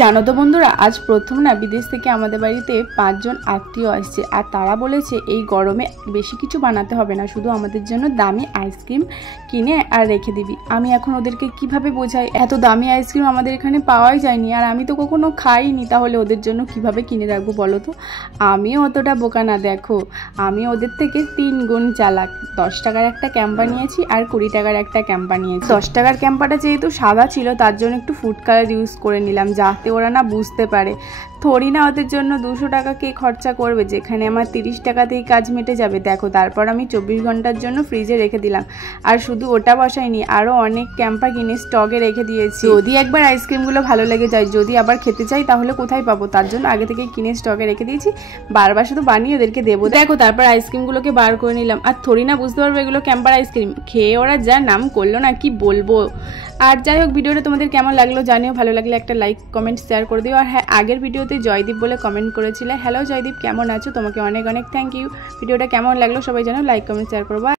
জানো তো বন্ধুরা, আজ প্রথম না বিদেশ থেকে আমাদের বাড়িতে 5 জন আত্মীয় আসছে। আর তারা বলেছে এই গরমে বেশি কিছু বানাতে হবে না, শুধু আমাদের জন্য দামি আইসক্রিম কিনে আর রেখে দিবি। আমি এখন ওদেরকে কিভাবে বোঝাই, এত দামি আইসক্রিম আমাদের এখানে পাওয়াই যায়নি, আর আমি তো কখনো খাইনি, তাহলে ওদের জন্য কিভাবে কিনে রাখবো বলো তো। আমিও অতটা বোকা না, দেখো আমি ওদের থেকে 3 গুণ চালাক। 10 টাকার একটা ক্যাম্পা নিয়েছি আর 20 টাকার একটা ক্যাম্পা নিয়েছি। 10 টাকার ক্যাম্পাটা যেহেতু সাদা ছিল, তার জন্য একটু ফুড কালার ইউজ করে নিলাম, যাতে ওরা না বুঝতে পারে। থরি না ওদের জন্য 200 টাকা কে খরচা করবে, যেখানে আমার 30 টাকাতেই কাজ মিটে যাবে। দেখো, তারপর আমি 24 ঘন্টার জন্য ফ্রিজে রেখে দিলাম। আর শুধু ওটা বসাইনি, আরও অনেক ক্যাম্পা কিনে স্টকে রেখে দিয়েছি। যদি একবার আইসক্রিমগুলো ভালো লেগে যায়, যদি আবার খেতে চাই, তাহলে কোথায় পাবো, তার জন্য আগে থেকে কিনে স্টকে রেখে দিয়েছি। বারবার শুধু বানিয়ে ওদেরকে দেবো। দেখো, তারপর আইসক্রিমগুলোকে বার করে নিলাম। আর থরি না বুঝতে পারবো এগুলো ক্যাম্পার আইসক্রিম, খেয়ে ওরা যা নাম করলো না, কি বলবো। আর যাই হোক, ভিডিওটা তোমাদের কেমন লাগলো জানিও, ভালো লাগলে একটা লাইক কমেন্ট শেয়ার করে দিও। আর হ্যাঁ, আগের ভিডিওতে জয়দীপ বলে কমেন্ট করেছিলে। হ্যালো জয়দীপ, কেমন আছো? তোমাকে অনেক অনেক থ্যাংক ইউ। ভিডিওটা কেমন লাগলো সবাই জানো, লাইক কমেন্ট শেয়ার করবো।